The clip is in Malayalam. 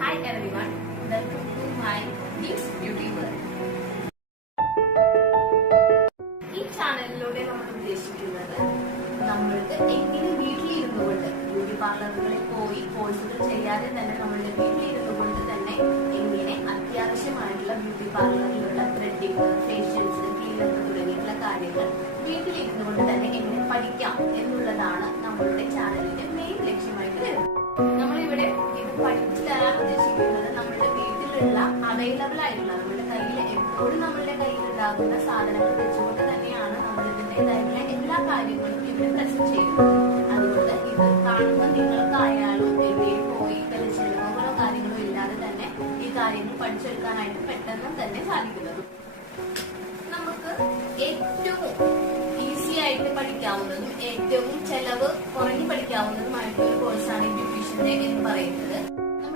Hi everyone, welcome to my News Beauty World. ഈ ചാനലിലൂടെ നമ്മൾ ഉദ്ദേശിക്കുന്നത് നമ്മൾക്ക് എങ്ങനെ വീട്ടിലിരുന്നു കൊണ്ട് ബ്യൂട്ടി പാർലറുകളിൽ പോയി കോഴ്സുകൾ ചെയ്യാതെ തന്നെ നമ്മളുടെ വീട്ടിലിരുന്നു കൊണ്ട് തന്നെ എങ്ങനെ അത്യാവശ്യമായിട്ടുള്ള ബ്യൂട്ടി പാർലറിലുള്ള ത്രെഡിങ്, ഫേഷ്യൽസ്, ക്ലീനപ്പ് തുടങ്ങിയിട്ടുള്ള കാര്യങ്ങൾ വീട്ടിലിരുന്നു കൊണ്ട് തന്നെ എങ്ങനെ പഠിക്കാം എന്നുള്ളതാണ് നമ്മളുടെ ചാനലിന്റെ മെയിൻ ലക്ഷ്യമായിട്ട് വരുന്നത്. നമ്മളിവിടെ ഇത് പഠിച്ചു തരാൻ ഉദ്ദേശിക്കുന്നത് നമ്മുടെ വീട്ടിലുള്ള അവൈലബിൾ ആയിട്ടുള്ള നമ്മുടെ കയ്യിൽ എപ്പോഴും നമ്മളുടെ കയ്യിലുണ്ടാകുന്ന സാധനങ്ങൾ വെച്ചുകൊണ്ട് തന്നെയാണ് നമ്മൾ ഇതിൻ്റെതായിട്ടുള്ള എല്ലാ കാര്യങ്ങളും ഇവിടെ പ്രസന്റ് ചെയ്യുന്നത്. അതുകൊണ്ട് ഇത് കാണുമ്പോൾ നിങ്ങൾക്കായാലും എവിടെയും പോയി ചെലവുകളോ കാര്യങ്ങളോ ഇല്ലാതെ തന്നെ ഈ കാര്യങ്ങൾ പഠിച്ചെടുക്കാനായിട്ട് പെട്ടെന്ന് തന്നെ സാധിക്കുന്നത്. നമുക്ക് ഏറ്റവും ഈസി ആയിട്ട് പഠിക്കാവുന്നതും ഏറ്റവും ചെലവ് കുറഞ്ഞു പഠിക്കാവുന്നതുമായിട്ടുള്ള ഒരു കോഴ്സാണ് ബ്യൂട്ടീഷ്യന്റെ എന്ന് പറയുന്നത്.